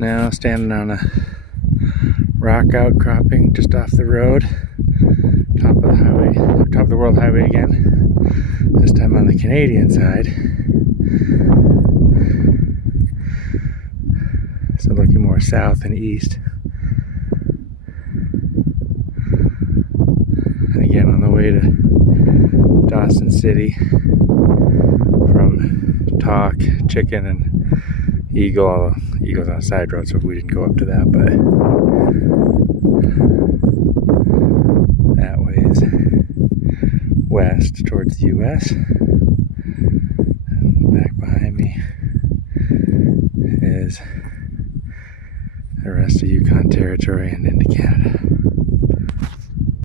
Now standing on a rock outcropping just off the road, top of the highway, top of the world highway again. This time on the Canadian side. So looking more south and east. And again on the way to Dawson City from Talk, Chicken, and Eagle. Eagle's on a side road, so we didn't go up to that, but that way is west towards the US. And back behind me is the rest of Yukon Territory and into Canada.